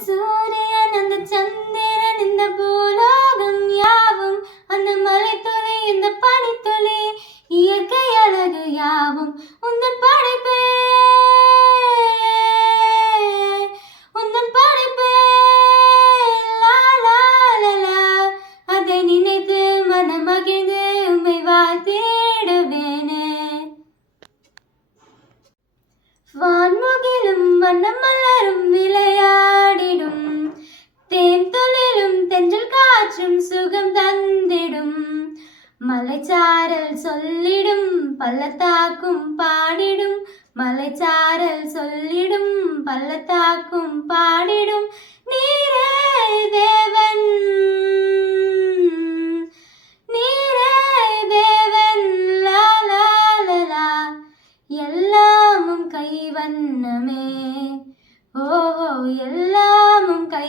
சூரியன் அந்த சந்திரன் இந்த பூலோகம் யாவும் அந்த மலைத்துளி இந்த பனித்துளி இயற்கை அழகு யாவும் உந்தன் படைப்பே உந்தன் படைப்பே லா லா லா லா. அதை நினைத்து மனம் மகிழ்ந்து உம்மை வாழ்த்திடுவேனே. வான்முகிலும் வண்ணம் மலரும் விளையாடிடும் தேன் தொழிலும் தென்றல் காற்றும் சுகம் தந்திடும் மலைச்சாரல் சொல்லிடும் பள்ளத்தாக்கும் பாடிடும் மலைச்சாரல் சொல்லிடும் பள்ளத்தாக்கும் பாடிடும் நீரே தேவன் நீரே தேவன் லா லா லா லா. எல்லாமும் கைவண்ணமே ஓஹோ எல்லாமும் கை